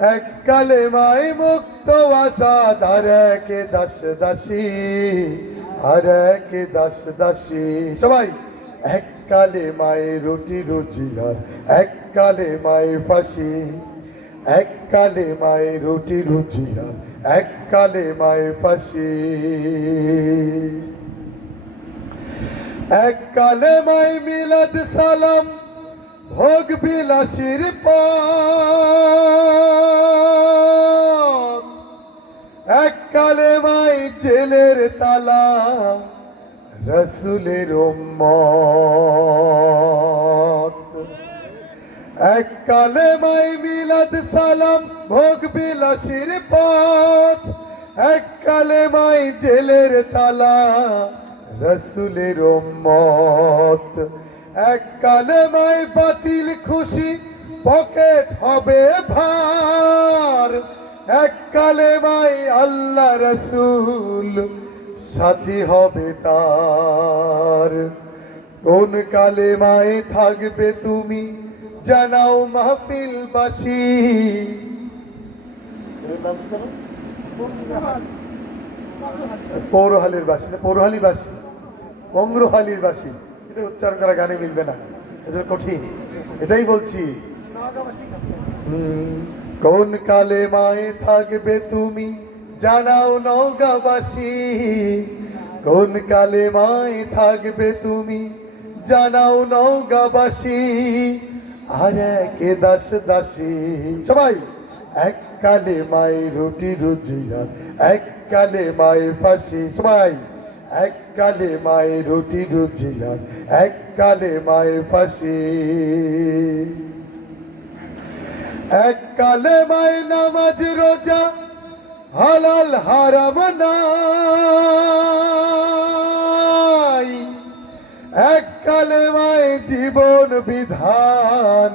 এক কালেমায় মুক্ত আজাদ, আর এক দাস দাসী, আর এক দাস দাসী। সবাই এক কালেমায় রুটি রুজি, আর এক কালেমায় ফাঁসি। এক কালেমায় রুটি রুজি, আর এক কালেমায় ফাঁসি। এক কালেমায় মিলাদ সালাম, ভোগ বিলাসীর পথ। এক কালেমায় জেলের তালা, রসুলের উম্মত। এক কালেমায় মিলাদ সালাম, ভোগ বিলাসীর পথ। এক কালেমায় জেলের তালা, রসুলের উম্মত। এক কালেমায় বাতিল খুশি, পকেট হবে ভার। এক কালেমায় আল্লাহ রসুল, সাথী হবে তার। কোন কালেমায় থাকবে তুমি, জানাও মাহফিলবাসী। পৌরহালির বাসী না, পৌরহালি বাসী, পঙ্গরহালির বাসী। এটা উচ্চারণ করা গানে মিলবে না, এটা কঠিন। এটাই বলছি, কোন কালেমায় থাকবে তুমি, জানাও নওগাঁবাসী। কোন কালেমায় থাকবে তুমি, জানাও নওগাঁবাসী। আর এক দাস দাসী। সবাই এক কালেমায় রুটি রুজি, আর এক কালেমায় ফাঁসি। সবাই এক কালেমায় রুটি রুজি, আর এক কালেমায় ফাঁসি। এক কালেমায় নামাজ রোজা, হালাল হারাম নাই। এক কালেমায় জীবন বিধান,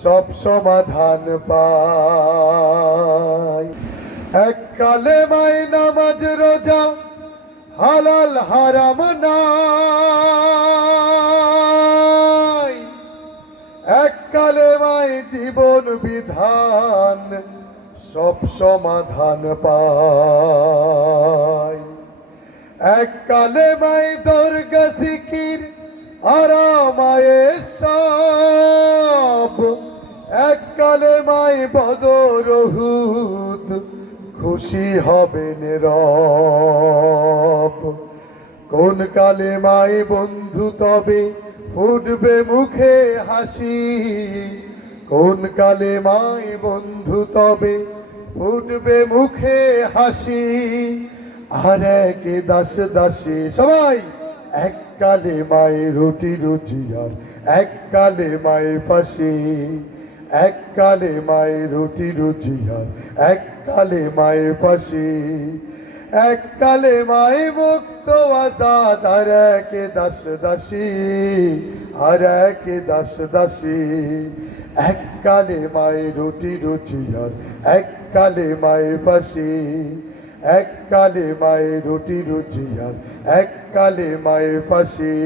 সব সমাধান পায়। এক কালেমায় নামাজ রোজা, হালাল হারাম নাই। এক কালেমায় জীবন বিধান, সব সমাধান পায়। এক কালেমায় দরগা জিকির, আরামায়ে সব। এক কালেমায় বদর উহুদ, খুশি হবেন রব। কোন কালেমায় বন্ধু তবে, ফুটবে মুখে হাসি। কোন কালেমায় বন্ধু তবে, ফুটবে মুখে হাসি। আর এক দাস দাসী। সবাই এক কালেমায় রুটি রুজি, আর এক কালেমায় ফাঁসি। এক কালেমায় রুটি রুজি, আর এক কালেমায় ফাঁসি। এক কালেমায় মুক্ত আজাদ, আর এক দাস দাসী, আর এক দাস দাসী। এক কালেমায় রুটি রুজি, আর এক কালেমায় ফাঁসি। এক কালেমায় রুটি রুজি, আর এক কালেমায় ফাঁসি।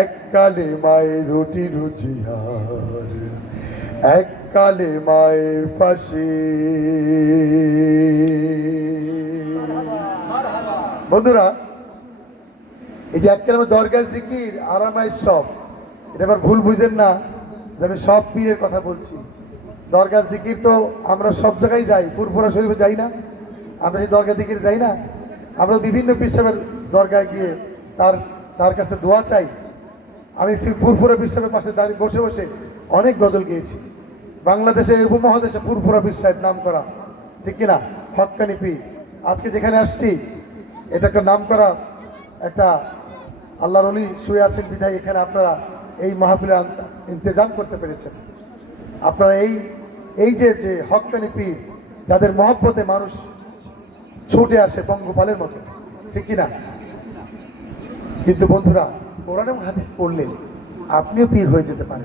এক কালেমায় রুটি রুজি, আর এক কালেমায় ফাঁসি। বন্ধুরা, এই যে এক কালেমা দরগা জিকির, আরামায় সব, এটা আবার ভুল বুঝেন না যে আমি সব পীরের কথা বলছি। দরগা জিকির তো আমরা সব জায়গায় যাই, ফুরফুরা শরীফে যাই না? আমরা সেই দরগা জিকির যাই না? আমরা বিভিন্ন পীর সাহেবের দরগায় গিয়ে তার কাছে দোয়া চাই। আমি ফুরফুরা পীর সাহেবের পাশে দাঁড়িয়ে বসে বসে অনেক গজল গিয়েছি। বাংলাদেশের উপমহাদেশে ফুরফুরা পীর সাহেব নাম করা, ঠিক কিনা? হক্কানি পীর। আজকে যেখানে আসছি, এটা একটা নাম করা, একটা আল্লাহর ওলি শুয়ে আছেন বিধায় এখানে আপনারা এই মাহফিলের ইন্তজাম করতে পেরেছেন। আপনারা এই যে হক্কানি পীর, যাদের মহব্বতে মানুষ ছুটে আসে পঙ্গপালের মতো, ঠিক কিনা? কিন্তু বন্ধুরা, কোরআন এবং হাদিস পড়লে আপনিও পীর হয়ে যেতে পারেন।